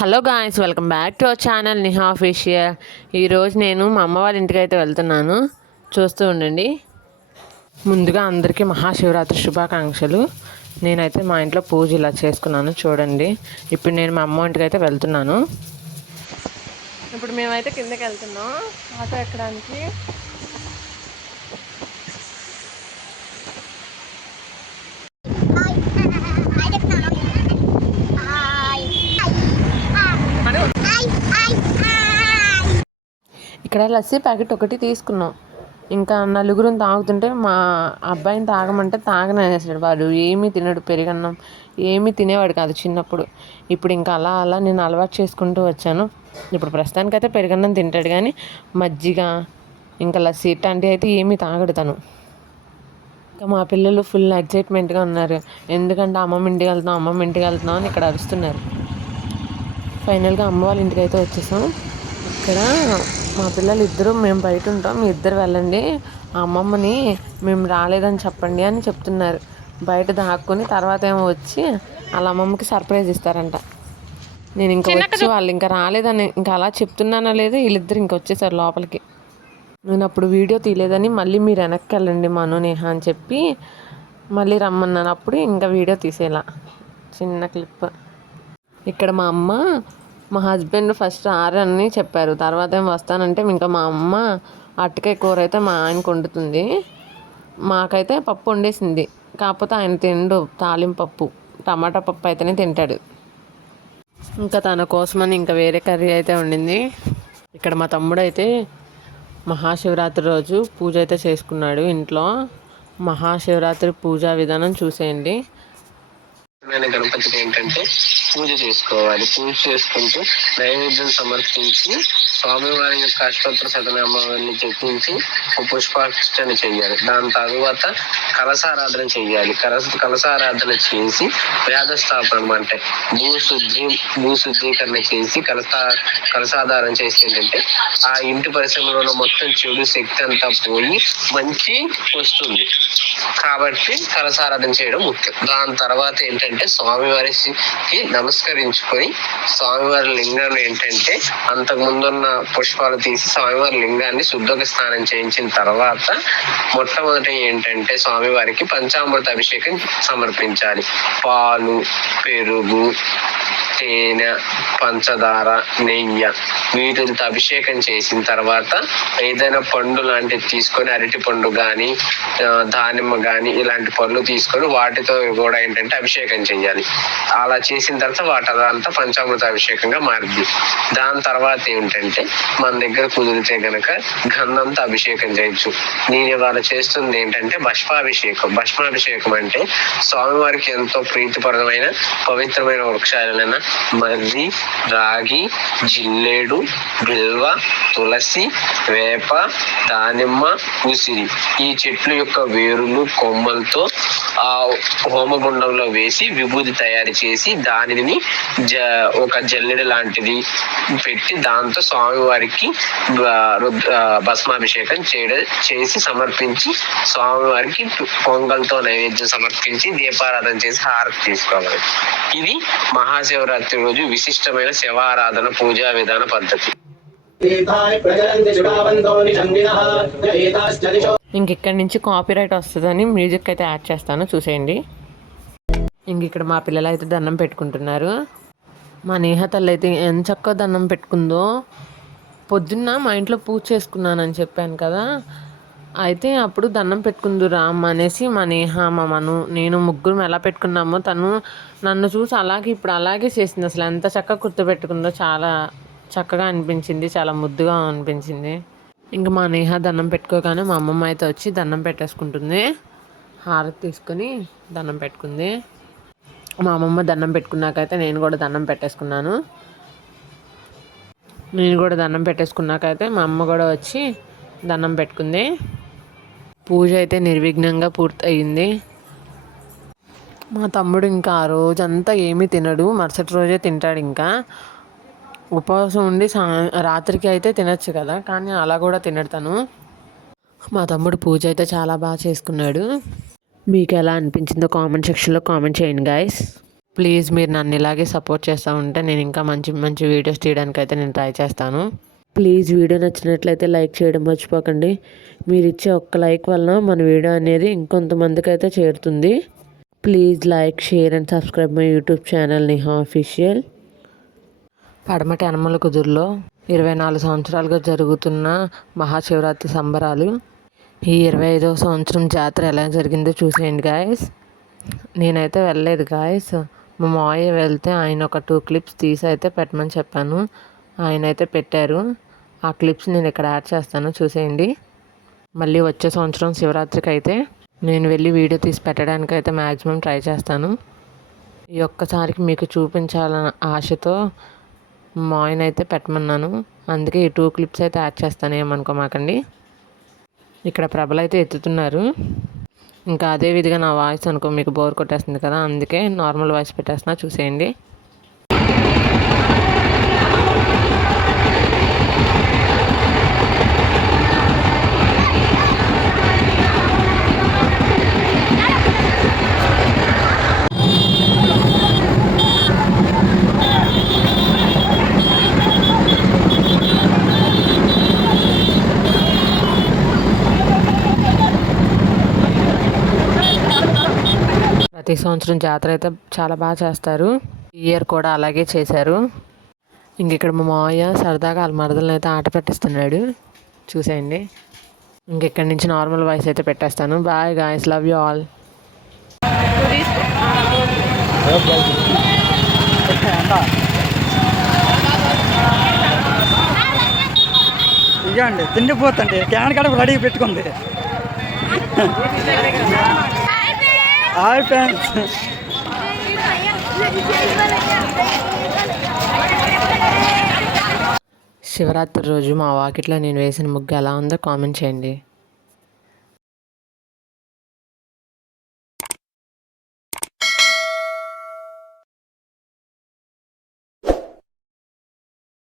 Hello guys welcome back to our channel Niha official ఈరోజు నేను మా అమ్మ వాళ్ళ ఇంటికి అయితే వెళ్తున్నాను. చూస్తూ ఉండండి. ముందుగా అందరికీ మహాశివరాత్రి శుభాకాంక్షలు. నేనైతే మా ఇంట్లో పూజ ఇలా చేసుకున్నాను చూడండి. ఇప్పుడు నేను మా అమ్మ ఇంటికి అయితే వెళ్తున్నాను. ఇప్పుడు మేమైతే కిందకి వెళ్తున్నాం. ఆటో ఎక్కడానికి? ఇక్కడ లస్సీ ప్యాకెట్ ఒకటి తీసుకున్నాం. ఇంకా నలుగురం తాగుతుంటే మా అబ్బాయిని తాగమంటే తాగననేసాడు వాడు. ఏమీ తినడు పెరిగన్నం. ఏమీ తినేవాడు కాదు చిన్నప్పుడు. ఇప్పుడు ఇంకా అలా అలా నేను అలవాటు చేసుకుంటూ వచ్చాను. ఇప్పుడు ప్రస్తుతానికైతే పెరుగన్నం తింటాడు కానీ మజ్జిగ ఇంకా లస్సీ ఇట్లాంటివి అయితే ఏమీ తాగడు తను. ఇంకా మా పిల్లలు ఫుల్ ఎగ్జైట్మెంట్గా ఉన్నారు. ఎందుకంటే అమ్మమ్మ ఇంటికి వెళ్తున్నాం అమ్మమ్మ ఇంటికి వెళ్తున్నాం అని ఇక్కడ అరుస్తున్నారు. ఫైనల్గా అమ్మ వాళ్ళ ఇంటికి అయితే వచ్చేసాం. ఇక్కడ మా పిల్లలు ఇద్దరు మేము బయట ఉంటాం మీ ఇద్దరు వెళ్ళండి ఆ అమ్మమ్మని మేము రాలేదని చెప్పండి అని చెప్తున్నారు. బయట దాక్కుని తర్వాత ఏమో వచ్చి వాళ్ళ అమ్మమ్మకి సర్ప్రైజ్ ఇస్తారంట. నేను ఇంకా వచ్చి వాళ్ళు ఇంకా రాలేదని ఇంకా అలా చెప్తున్నానా లేదు వీళ్ళిద్దరు ఇంకా వచ్చేసారు లోపలికి. నేను అప్పుడు వీడియో తీయలేదని మళ్ళీ మీరు వెనక్కి వెళ్ళండి మను నేహ అని చెప్పి మళ్ళీ రమ్మన్నాను. అప్పుడు ఇంకా వీడియో తీసేలా. చిన్న క్లిప్. ఇక్కడ మా అమ్మ మా హస్బెండ్ ఫస్ట్ రారని చెప్పారు. తర్వాత ఏం వస్తానంటే ఇంకా మా అమ్మ అట్టకాయ కూర అయితే మా ఆయనకు వండుతుంది. మాకైతే పప్పు వండేసింది. కాకపోతే ఆయన తిండు తాలింపప్పు టమాటా పప్పు అయితేనే తింటాడు. ఇంకా తన కోసమని ఇంకా వేరే కర్రీ అయితే వండింది. ఇక్కడ మా తమ్ముడు అయితే మహాశివరాత్రి రోజు పూజ అయితే చేసుకున్నాడు ఇంట్లో. మహాశివరాత్రి పూజా విధానం చూసేయండి. గణపతికి ఏంటంటే పూజ చేసుకోవాలి. పూజ చేసుకుంటూ నైవేద్యం సమర్పించి స్వామివారి యొక్క అష్టోత్తర శతనామాన్ని చెప్పించి ఒక పుష్పార్చన చెయ్యాలి దాని తరువాత కలసారాధన చెయ్యాలి కలస కలసారాధన చేసి వేదస్థాపనం అంటే భూశుద్ధి భూశుద్ధీకరణ చేసి కలసా కలసాధారణ చేసి ఏంటంటే ఆ ఇంటి పరిశ్రమలో మొత్తం చెడు శక్తి అంతా పోయి మంచి వస్తుంది. కాబట్టి కలసారాధన చేయడం ముఖ్యం. దాని తర్వాత ఏంటంటే స్వామివారికి నమస్కరించుకొని స్వామివారి లింగం ఏంటంటే అంతకు ముందున్న పుష్పాలు తీసి స్వామివారి లింగాన్ని శుద్ధోగ స్నానం చేయించిన తర్వాత మొట్టమొదట ఏంటంటే స్వామివారికి పంచామృత అభిషేకం సమర్పించాలి. పాలు పెరుగు తేనె పంచదార నెయ్యి వీటితో అభిషేకం చేసిన తర్వాత ఏదైనా పండు లాంటివి తీసుకొని అరటి పండు కానీ దానిమ్మ కానీ ఇలాంటి పండ్లు తీసుకొని వాటితో కూడా ఏంటంటే అభిషేకం చేయాలి. అలా చేసిన తర్వాత వాటి అదంతా పంచామృత అభిషేకంగా మారింది. దాని తర్వాత ఏంటంటే మన దగ్గర కుదిరితే గనక గంధంతో అభిషేకం చేయొచ్చు. నేను ఇవాళ చేస్తుంది ఏంటంటే భస్మాభిషేకం. భస్మాభిషేకం అంటే స్వామివారికి ఎంతో ప్రీతిపరమైన పవిత్రమైన వృక్షాలైన మర్రి రాగి జిల్లేడు బిల్వ తులసి వేప దానిమ్మ ఉసిరి. ఈ చెట్లు యొక్క వేరులు కొమ్మలతో ఆ హోమగుండంలో వేసి విభూది తయారు చేసి దానిని జ ఒక జల్లెడ లాంటిది పెట్టి దాంతో స్వామివారికి భస్మాభిషేకం చేయడం చేసి సమర్పించి స్వామివారికి పొంగల్తో నైవేద్యం సమర్పించి దీపారాధన చేసి హారతి తీసుకోవాలి. ఇది మహాశివరాత్రి రోజు విశిష్టమైన శివారాధన పూజా విధాన పద్ధతి. ఇంకెక్కడి ఇంక నుంచి కాపీరైట్ వస్తుందని మ్యూజిక్ అయితే యాడ్ చేస్తాను చూసేయండి. ఇంక ఇక్కడ మా పిల్లలు అయితే దండం పెట్టుకుంటున్నారు. మా నేహ తల్లి అయితే ఎంత చక్కగా దండం పెట్టుకుందో. పొద్దున్న మా ఇంట్లో పూజ చేసుకున్నానని చెప్పాను కదా. అయితే అప్పుడు దండం పెట్టుకుందురా అమ్మ అనేసి మా నేహ మా మను నేను ముగ్గురు ఎలా పెట్టుకున్నామో తను నన్ను చూసి అలాగే ఇప్పుడు అలాగే చేసింది. అసలు ఎంత చక్కగా గుర్తుపెట్టుకుందో చాలా చక్కగా అనిపించింది చాలా ముద్దుగా అనిపించింది. ఇంకా మా నేహ దండం పెట్టుకోగానే మా అమ్మమ్మ అయితే వచ్చి దండం పెట్టేసుకుంటుంది. హారతి తీసుకొని దండం పెట్టుకుంది. మా అమ్మమ్మ దండం పెట్టుకున్నాకైతే నేను కూడా దండం పెట్టేసుకున్నాను. నేను కూడా దండం పెట్టేసుకున్నాకైతే మా అమ్మ కూడా వచ్చి దండం పెట్టుకుంది. పూజ అయితే నిర్విఘ్నంగా పూర్తయింది. మా తమ్ముడు ఇంకా ఆ రోజంతా ఏమీ తినడు. మరుసటి రోజే తింటాడు ఇంకా. ఉపవాసం ఉండి సా రాత్రికి అయితే తినచ్చు కదా కానీ అలా కూడా తినడతాను మా తమ్ముడు పూజ అయితే చాలా బాగా చేసుకున్నాడు. మీకు ఎలా అనిపించిందో కామెంట్ సెక్షన్లో కామెంట్ చేయండి గాయస్ ప్లీజ్ మీరు నన్ను ఇలాగే సపోర్ట్ చేస్తూ ఉంటే నేను ఇంకా మంచి మంచి వీడియోస్ తీయడానికి అయితే నేను ట్రై చేస్తాను. ప్లీజ్ వీడియో నచ్చినట్లయితే లైక్ చేయడం మర్చిపోకండి. మీరు ఇచ్చే ఒక్క లైక్ వలన మన వీడియో అనేది ఇంకొంతమందికి అయితే చేరుతుంది. Please like share and subscribe my YouTube channel Niha official Padamati Anamala కుదురులో ఇరవై నాలుగు సంవత్సరాలుగా జరుగుతున్న మహాశివరాత్రి సంబరాలు. ఈ ఇరవై ఐదవ సంవత్సరం జాతర ఎలా జరిగిందో చూసేయండి గాయస్ నేనైతే వెళ్ళలేదు గాయస్ మా మావయ్య వెళ్తే ఆయన ఒక టూ క్లిప్స్ తీసి అయితే పెట్టమని చెప్పాను. ఆయన అయితే పెట్టారు. ఆ క్లిప్స్ నేను ఇక్కడ యాడ్ చేస్తాను చూసేయండి. మళ్ళీ వచ్చే సంవత్సరం శివరాత్రికి అయితే నేను వెళ్ళి వీడియో తీసి పెట్టడానికి అయితే మ్యాక్సిమం ట్రై చేస్తాను. ఈ ఒక్కసారికి మీకు చూపించాలన్న ఆశతో మాయిన్ అయితే పెట్టమన్నాను. అందుకే ఈ టూ క్లిప్స్ అయితే యాడ్ చేస్తాను ఏమనుకోమాకండి. ఇక్కడ ప్రభలు అయితే ఎత్తుతున్నారు. ఇంకా అదే విధిగా నా వాయిస్ అనుకో మీకు బోర్ కొట్టేస్తుంది కదా అందుకే నార్మల్ వాయిస్ పెట్టేస్తున్నా చూసేయండి. ప్రతి సంవత్సరం జాతర అయితే చాలా బాగా చేస్తారు. ఈ ఇయర్ కూడా అలాగే చేశారు. ఇంక ఇక్కడ మా మావయ్య సరదాగా వాళ్ళ మరదలను అయితే ఆట పెట్టిస్తున్నాడు. చూసేయండి. ఇంక ఇక్కడి నుంచి నార్మల్ వాయిస్ అయితే పెట్టేస్తాను. Bye guys love you all. ఇవ్వండి తిండిపోతండి క్యాన్ కడప రెడీ పెట్టుకుంది. హాయ్ ఫ్రెండ్స్ శివరాత్రి రోజు మా వాకిట్లో నేను వేసిన ముగ్గు ఎలా ఉందో కామెంట్ చేయండి.